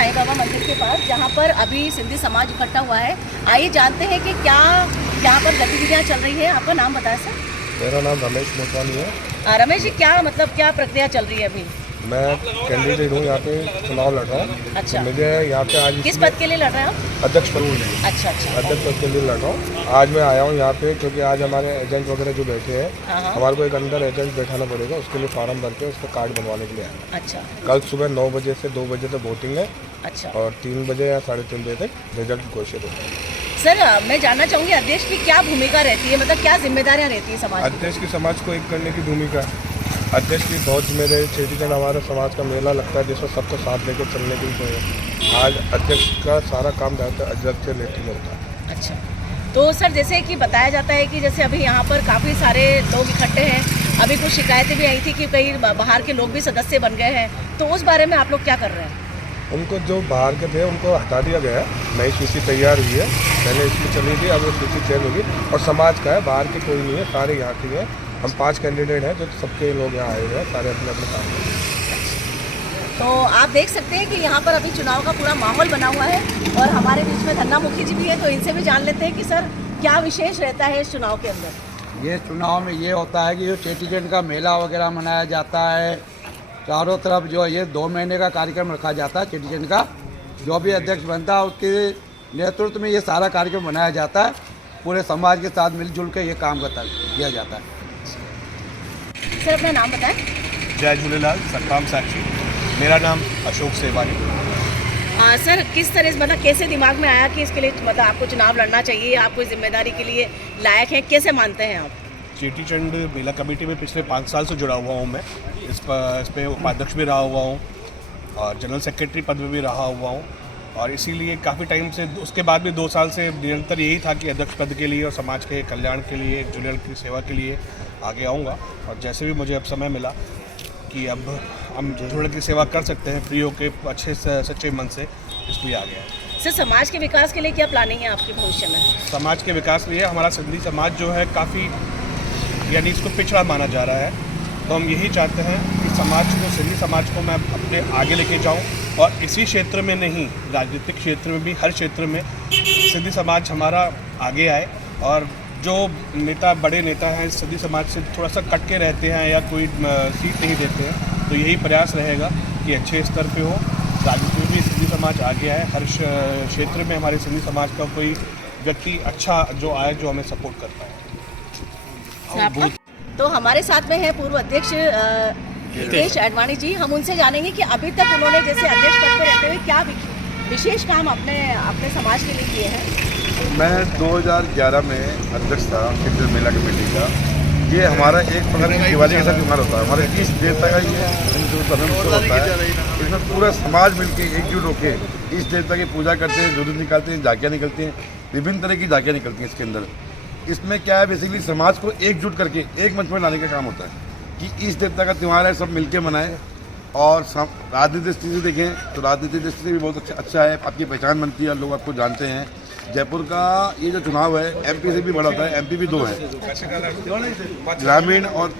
साईं बाबा मंदिर के पास, जहाँ पर अभी सिंधी समाज इकट्ठा हुआ है। आइए जानते हैं कि क्या यहाँ पर गतिविधियाँ चल रही है। आपका नाम बताएं सर। मेरा नाम रमेश मोटवानी है। रमेश जी, क्या क्या प्रक्रिया चल रही है अभी? मैं कैंडिडेट हूँ, यहाँ पे चुनाव लड़ रहा हूँ। अच्छा, तो मुझे यहाँ पे आज किस पद के लिए लड़ रहे हैं आप? अध्यक्ष पद के लिए। अच्छा, अध्यक्ष पद के लिए लड़ रहा हूँ। आज मैं आया हूँ यहाँ पे क्योंकि आज हमारे एजेंट वगैरह जो बैठे हैं, हमारे को एक अंदर एजेंट बैठाना पड़ेगा, उसके लिए फॉर्म भर के उसका कार्ड बनवाने के लिए आया। अच्छा, कल सुबह 9 बजे से 2 बजे तक वोटिंग है। अच्छा, और 3 बजे या 3:30 बजे तक रिजल्ट घोषित होगा। सर मैं जानना चाहूँगी अध्यक्ष की क्या भूमिका रहती है, मतलब क्या जिम्मेदारियाँ रहती है समाज की? अध्यक्ष की समाज को एक करने की भूमिका है। अध्यक्ष की बहुत जिम्मेदारी। चेटीचंड हमारे समाज का मेला लगता है जिसमें सबको साथ लेकर चलने की कोशिश। आज अध्यक्ष का सारा काम रहता है, अध्यक्ष से लेकर होता है। अच्छा, तो सर जैसे कि बताया जाता है कि जैसे अभी यहाँ पर काफ़ी सारे लोग इकट्ठे हैं, अभी कुछ शिकायतें भी आई थी कि कई बाहर के लोग भी सदस्य बन गए हैं, तो उस बारे में आप लोग क्या कर रहे हैं? उनको जो बाहर के थे उनको हटा दिया गया है। नई सूची तैयार हुई है, पहले इसकी चली थी, अब वो सूची चेंज होगी। और समाज का है, बाहर के कोई नहीं है, सारे यहाँ के हैं। हम 5 कैंडिडेट हैं, जो सबके लोग यहाँ आए हुए हैं, सारे अपने अपने काम कर रहे हैं। तो आप देख सकते हैं कि यहाँ पर अभी चुनाव का पूरा माहौल बना हुआ है और हमारे बीच में धन्ना मुखी जी भी है, तो इनसे भी जान लेते हैं कि सर क्या विशेष रहता है इस चुनाव के अंदर? ये चुनाव में ये होता है कि जो चेटीचंड का मेला वगैरह मनाया जाता है, चारों तरफ जो ये 2 महीने का कार्यक्रम रखा जाता है चेटीचंड का। जो भी अध्यक्ष बनता है उसके नेतृत्व में ये सारा कार्यक्रम बनाया जाता है। पूरे समाज के साथ मिलजुल के ये काम किया जाता है। सर अपना नाम बताएं। जय झूलेलाल, सतराम साक्षी। मेरा नाम अशोक सेवानी। सर किस तरह मतलब कैसे दिमाग में आया कि इसके लिए मतलब आपको चुनाव लड़ना चाहिए, आप कोई जिम्मेदारी के लिए लायक हैं, कैसे मानते हैं आप? चेटीचंड मेला कमेटी में पिछले 5 साल से जुड़ा हुआ हूँ मैं। इस पे उपाध्यक्ष भी रहा हुआ हूँ और जनरल सेक्रेटरी पद में भी रहा हुआ हूँ। और इसीलिए काफ़ी टाइम से, उसके बाद भी 2 साल से निरंतर यही था कि अध्यक्ष पद के लिए और समाज के कल्याण के लिए, एक जूनियर की सेवा के लिए आगे आऊँगा। और जैसे भी मुझे अब समय मिला कि अब हम जूनियर की सेवा कर सकते हैं फ्री होकर, अच्छे सच्चे मन से, इसलिए आ गया है। सर समाज के विकास के लिए क्या प्लानिंग है आपके भविष्य में? समाज के विकास के लिए हमारा सिंधी समाज जो है काफ़ी, यानी इसको पिछड़ा माना जा रहा है, तो हम यही चाहते हैं कि समाज को, सिंधी समाज को मैं अपने आगे लेके जाऊं और इसी क्षेत्र में नहीं, राजनीतिक क्षेत्र में भी, हर क्षेत्र में सिंधी समाज हमारा आगे आए। और जो नेता, बड़े नेता हैं, सिंधी समाज से थोड़ा सा कट के रहते हैं या कोई सीट नहीं देते हैं, तो यही प्रयास रहेगा कि अच्छे स्तर पे हो, राजनीति में भी सिंधी समाज आगे आए, हर क्षेत्र में हमारे सिंधी समाज का कोई व्यक्ति अच्छा जो आए, जो हमें सपोर्ट कर पाए। तो हमारे साथ में है पूर्व अध्यक्ष हितेश आडवाणी जी। हम उनसे जानेंगे कि अभी तक उन्होंने जैसे अध्यक्ष पद पर रहते हुए क्या विशेष काम अपने समाज के लिए किए हैं। मैं 2011 में अध्यक्ष था चेटीचंड मेला कमेटी का। ये हमारा एक प्रकार की दिवाली का त्यौहार होता है, हमारे इस देवता का ये होता है। इसमें पूरा समाज मिलकर एकजुट होकर इस देवता की पूजा करते हैं, जुलूस निकालते हैं, झांकियाँ निकलती हैं, विभिन्न तरह की झांकियाँ निकलती हैं। इसके अंदर इसमें क्या है, बेसिकली समाज को एकजुट करके एक मंच में लाने का काम होता है कि इस देवता का त्यौहार है, सब मिलके मनाएं। और राजनीतिक दृष्टि से देखें तो राजनीतिक दृष्टि से भी बहुत अच्छा है, आपकी पहचान बनती है, लोग आपको जानते हैं। जयपुर का ये जो चुनाव है एमपी से भी बड़ा होता है, एमपी भी 2 है, ग्रामीण और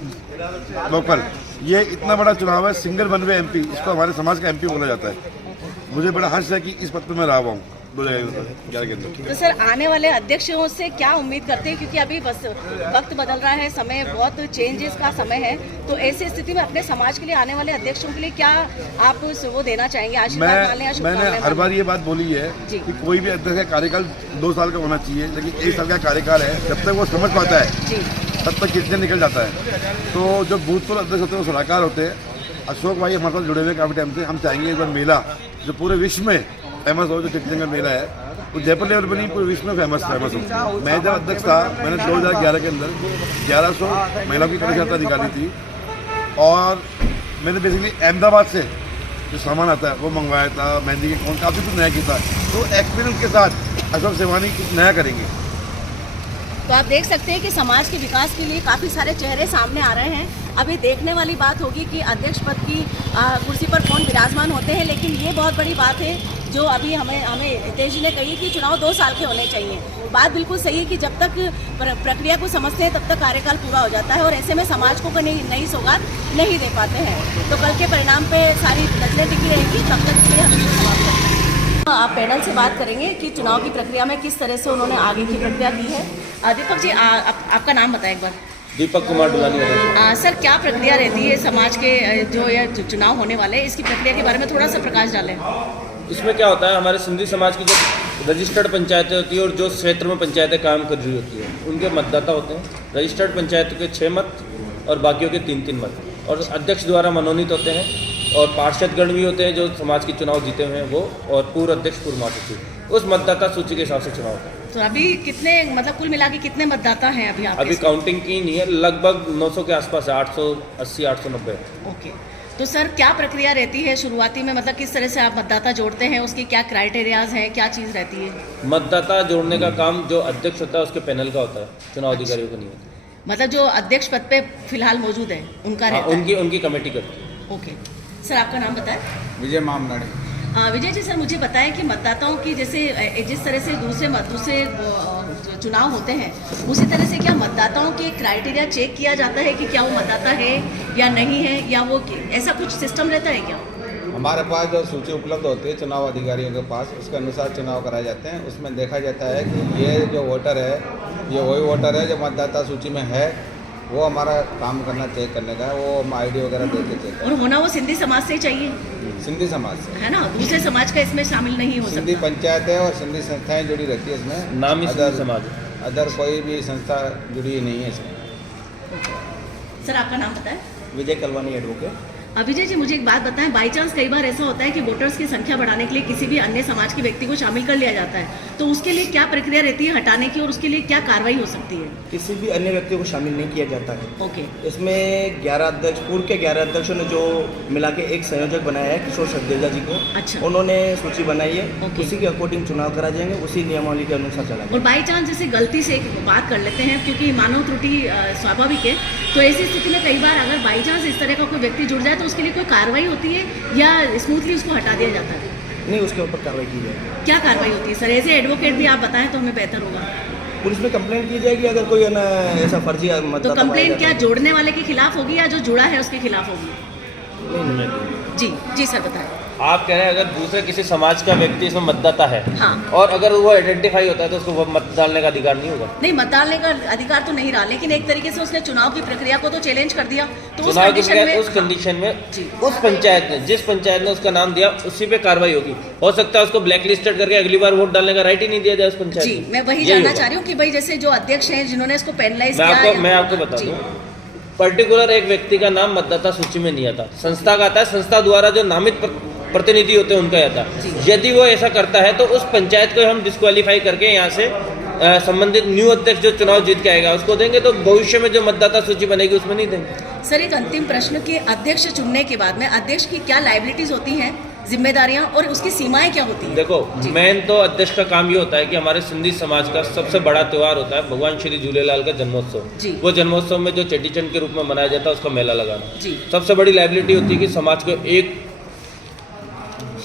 लोकल। ये इतना बड़ा चुनाव है, सिंगल वन वे एमपी, इसको हमारे समाज का एमपी बोला जाता है। मुझे बड़ा हर्ष है कि इस पद पर मैं रहा हुआ हूँ 2011 के अंदर। तो सर आने वाले अध्यक्षों से क्या उम्मीद करते हैं, क्योंकि अभी बस वक्त बदल रहा है, समय बहुत चेंजेस का समय है, तो ऐसी स्थिति में अपने समाज के लिए आने वाले अध्यक्षों के लिए क्या आप वो देना चाहेंगे, आशीर्वाद मानने या शुभकामनाएं? मैंने हर बार ये बात बोली है कि कोई भी अध्यक्ष का कार्यकाल 2 साल का होना चाहिए, लेकिन 1 साल का कार्यकाल है। जब तक वो समझ पाता है तब तक कितने निकल जाता है। तो जो भूतपूर्व अध्यक्ष होते हैं वो सलाहकार होते हैं। अशोक भाई हमारे साथ जुड़े हुए काफ़ी टाइम से। हम चाहेंगे इस बार मेला जो पूरे विश्व में फेमस हो, जो चेटीचंड का मेला है, तो जयपुर लेवल पर नहीं पूरे विश्व में फेमस हो। मैं जब अध्यक्ष था, मैंने 2011 के अंदर 1100 महिलाओं की कलश यात्रा निकाली थी और मैंने बेसिकली अहमदाबाद से जो सामान आता है वो मंगवाया था, मेहंदी के कौन, काफ़ी कुछ नया किया था। तो एक्सपीरियंस के साथ अशोक सेवानी कुछ नया करेंगे। तो आप देख सकते हैं कि समाज के विकास के लिए काफ़ी सारे चेहरे सामने आ रहे हैं। अभी देखने वाली बात होगी कि अध्यक्ष पद की कुर्सी पर कौन विराजमान होते हैं, लेकिन ये बहुत बड़ी बात है जो अभी हमें हितेश जी ने कही कि चुनाव 2 साल के होने चाहिए। बात बिल्कुल सही है कि जब तक प्रक्रिया को समझते हैं तब तक कार्यकाल पूरा हो जाता है और ऐसे में समाज को नई सौगात नहीं दे पाते हैं। तो कल के परिणाम पे सारी नजरें टिकी रहेगी, तब तक के लिए हम समाप्त करते हैं। आप पैनल से बात करेंगे कि चुनाव की प्रक्रिया में किस तरह से उन्होंने आगे की प्रक्रिया की है। दीपक जी, आपका नाम बताएं एक बार। दीपक कुमार डुलानी। सर, क्या प्रक्रिया रहती है समाज के जो ये चुनाव होने वाले हैं, इसकी प्रक्रिया के बारे में थोड़ा सा प्रकाश डालें। इसमें क्या होता है, हमारे सिंधी समाज की जो रजिस्टर्ड पंचायतें होती है और जो क्षेत्र में पंचायतें काम कर रही होती है उनके मतदाता होते हैं। रजिस्टर्ड पंचायतों के 6 मत और बाकियों के 3-3 मत, और अध्यक्ष द्वारा मनोनीत होते हैं, और पार्षदगण भी होते हैं जो समाज के चुनाव जीते हुए हैं वो, और पूर्व अध्यक्ष पूर्व महासचिव, उस मतदाता सूची के हिसाब से चुनाव होता है। तो अभी कितने, मतलब कुल मिला के कितने मतदाता हैं अभी आपके? अभी काउंटिंग की नहीं है, लगभग 900 के आसपास है, 880 890। ओके, तो सर क्या प्रक्रिया रहती है शुरुआती में, मतलब किस तरह से आप मतदाता जोड़ते हैं, उसकी क्या क्राइटेरियाज हैं, क्या चीज़ रहती है? मतदाता जोड़ने का काम जो अध्यक्ष होता है उसके पैनल का होता है, चुनाव अधिकारियों का नहीं होता। मतलब जो अध्यक्ष पद पे फिलहाल मौजूद है उनका रहता है? उनकी कमेटी करती है। ओके सर, आपका नाम बताएं। विजय मामलानी। विजय जी, सर मुझे बताएं कि मतदाताओं की जैसे जिस तरह से दूसरे चुनाव होते हैं उसी तरह से क्या मतदाताओं के क्राइटेरिया चेक किया जाता है कि क्या वो मतदाता है या नहीं है, या वो ऐसा कुछ सिस्टम रहता है क्या? हमारे पास जो सूची उपलब्ध होती है चुनाव अधिकारियों के पास, उसके अनुसार चुनाव कराए जाते हैं। उसमें देखा जाता है कि ये जो वोटर है ये वही वोटर है जो मतदाता सूची में है, वो हमारा काम करना चेक करने का है, वो हम ID वगैरह देके चेक और होना वो सिंधी समाज से ही चाहिए, सिंधी समाज से, है ना? दूसरे समाज का इसमें शामिल नहीं हो सिंधी सकता। पंचायत है और सिंधी संस्थाएं जुड़ी रहती है इसमें, नाम ही सिंधी समाज है। अदर कोई भी संस्था जुड़ी नहीं है इसमें। सर आपका नाम बताएं। विजय कलवानी एडवोकेट। विजय जी, मुझे एक बात बताएं, बाई चांस कई बार ऐसा होता है कि वोटर्स की संख्या बढ़ाने के लिए किसी भी अन्य समाज के व्यक्ति को शामिल कर लिया जाता है, तो उसके लिए क्या प्रक्रिया रहती है हटाने की, और उसके लिए क्या कार्रवाई हो सकती है? किसी भी अन्य व्यक्ति को शामिल नहीं किया जाता है। ओके, इसमें 11 अध्यक्ष, पूर्व के 11 अध्यक्षों ने जो मिला के एक संयोजक बनाया है किशोर सखदेजा जी को। अच्छा। उन्होंने सूची बनाई है, ओके। उसी के अकॉर्डिंग चुनाव करा जाएंगे, उसी नियमावली के अनुसार चला और बाई चांस जैसे गलती से एक बात कर लेते हैं, क्योंकि मानव त्रुटि स्वाभाविक है, तो ऐसी स्थिति में कई बार अगर बाई चांस इस तरह का कोई व्यक्ति जुड़ जाए तो उसके लिए कोई कार्रवाई होती है या स्मूथली उसको हटा दिया जाता है? नहीं, उसके ऊपर कार्रवाई की जाएगी। क्या कार्रवाई होती है सर? एज ए एडवोकेट भी आप बताएं तो हमें बेहतर होगा। पुलिस में कंप्लेंट की जाएगी अगर कोई है ना ऐसा फर्जी तो मतदाता पाया कंप्लेंट जाता क्या है। जोड़ने वाले के खिलाफ होगी या जो जुड़ा है उसके खिलाफ होगी? नहीं। जी सर बताएं। आप कह रहे हैं अगर दूसरे किसी समाज का व्यक्ति इसमें मतदाता है, हाँ। और अगर वो आइडेंटिफाई होता है तो उसको मत डालने का अधिकार नहीं होगा? नहीं, मत डालने का अधिकार तो नहीं रहा, लेकिन एक तरीके से उसने चुनाव की प्रक्रिया को तो चैलेंज कर दिया, तो उस चुनाव की कंडीशन में उस कंडीशन में जी। उस पंचायत ने, जिस पंचायत ने उसका नाम दिया उसी पे कार्रवाई होगी। हो सकता है उसको ब्लैक लिस्टेड करके अगली बार वोट डालने का राइट ही नहीं दिया जाए उस पंचायत जी, को। मैं वही यही जानना होगा। चाह रही हूँ कि भाई जैसे जो अध्यक्ष हैं जिन्होंने इसको पेनलाइज मैं आपको बता दूं, पर्टिकुलर एक व्यक्ति का नाम मतदाता सूची में नहीं आता, संस्था का आता है, संस्था द्वारा जो नामित प्रतिनिधि होते हैं उनका आता है। यदि वो ऐसा करता है तो उस पंचायत को हम डिस्क्वालीफाई करके यहाँ से संबंधित न्यू अध्यक्ष जो चुनाव जीत के आएगा उसको देंगे, तो भविष्य में जो मतदाता सूची बनेगी उसमें नहीं देंगे। सर एक अंतिम प्रश्न कि अध्यक्ष चुनने के बाद में अध्यक्ष की क्या लायबिलिटीज होती हैं, जिम्मेदारियां, और उसकी सीमाएं क्या होती हैं? देखो, मेन तो अध्यक्ष का काम ये होता है कि हमारे सिंधी समाज का सबसे बड़ा त्यौहार होता है भगवान श्री झूलेलाल का जी। जन्मोत्सव। वो जन्मोत्सव में जो चेटीचंड के रूप में मनाया जाता है उसका मेला लगाना। जी। सबसे बड़ी लायबिलिटी होती है कि समाज को एक,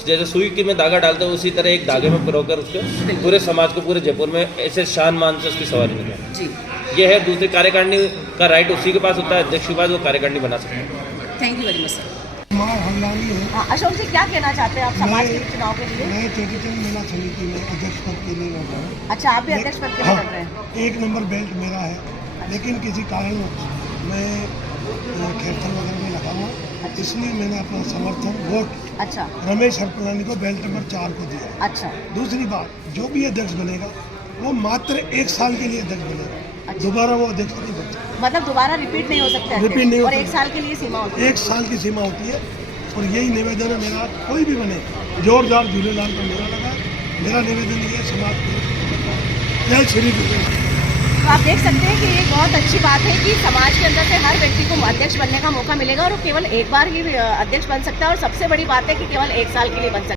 जैसे सुई की में धागा डालते हैं उसी तरह एक धागे में पिरोकर उसके पूरे समाज को, पूरे जयपुर में ऐसे शान मान से उसकी सवारी निकाल। जी, ये है दूसरी कार्यकारिणी का राइट उसी के पास होता है, अध्यक्ष के पास वो कार्यकारिणी बना सकते हैं। Thank you very much sir. Kumar Hamlani है। अशोक जी, क्या कहना चाहते हैं आप समाज के चुनाव के लिए? मैं चेटीचंद मेला समिति में अध्यक्ष पद के लिए लड़ रहा हूँ। अच्छा, आप भी अध्यक्ष पद के लिए हाँ, लड़ रहे हैं? 1 नंबर बेल्ट मेरा है, लेकिन किसी कारण मैं खेलथल वगैरह में लगा हुआ, इसलिए मैंने अपना समर्थन वोट अच्छा रमेश हरपुरानी को बेल्ट नंबर 4 को दिया। अच्छा दूसरी बात, जो भी अध्यक्ष बनेगा वो मात्र 1 साल के लिए अध्यक्ष बनेगा, दोबारा वो अध्यक्ष नहीं बनता। मतलब दोबारा रिपीट नहीं हो सकता? रिपीट नहीं हो और सकता। 1 साल के लिए सीमा होती है? 1 साल की सीमा होती है, और यही निवेदन है मेरा, कोई भी बने, जोरदार झूलेलाल का मेला लगा, मेरा निवेदन ये समाज को जय श्री झूलेलाल। तो आप देख सकते हैं कि ये बहुत अच्छी बात है कि समाज के अंदर से हर व्यक्ति को अध्यक्ष बनने का मौका मिलेगा, और वो केवल एक बार ही अध्यक्ष बन सकता है, और सबसे बड़ी बात है कि केवल 1 साल के लिए बन सकता है।